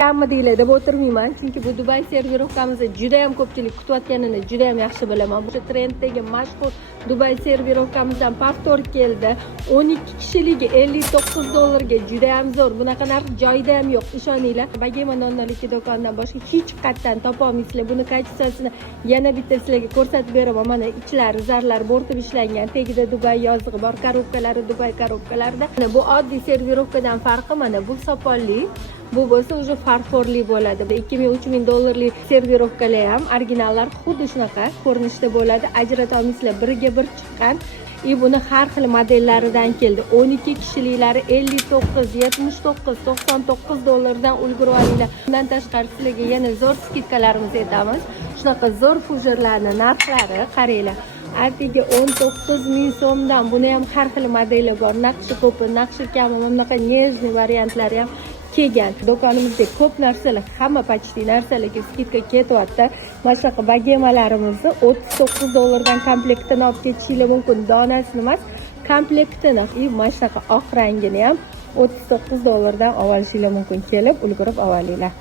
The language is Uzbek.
Hamma deyiladi deb o'tirmayman, chunki bu Dubai servirovkamizni juda ham ko'pchilik kutayotganini juda ham yaxshi bilaman. Bu trenddagi mashhur Dubai servirovkamizdan повтор keldi. 12 kishiligi $59 ga juda ham zo'r. Bunaqa narx joyida ham yo'q, ishoninglar. Bagema nonnolikka do'konidan boshqa hech qayerdan topa olmaysizlar. Buni kachesini yana bitta sizlarga ko'rsatib beraman. Mana ichlari zarlar bo'rtib ishlangan. Tagida Dubai yozig'i bor, korobkalari Dubai korobkalarida. Mana bu oddiy servirovkadan farqi mana bu soponli. Bu bo'lsa уже farforli bo'ladi. $2000-3000 servirovkalar ham originallar xuddi shunaqa ko'rinishda bo'ladi. Ajrata olmaysizlar, biriga bir chiqqan. Buni har xil modellaridan keldi. 12 kishiliklari $59, $79, $99 dan ulgurib olinglar. Bundan tashqari sizlarga yana zo'r skidkalarimiz aytamiz. Shunaqa zo'r fujerlarning narxlari qaranglar. Artiga 19.000 so'mdan. Buni ham har xil modeli bor. Naqshi ko'pi, naqshi kami, bunaqa нежный variantlari ham kelgan. Do'konimizda ko'p narsalar, hamma почти narsalarga skidka ketyapti. Mana shunaqa bagemalarimizni $39 dan komplektini olib ketishingiz mumkin. Donasini emas, komplektini. Mana shunaqa oq rangini ham $39 dan olishingiz mumkin. Kelib ulgurib olinglar.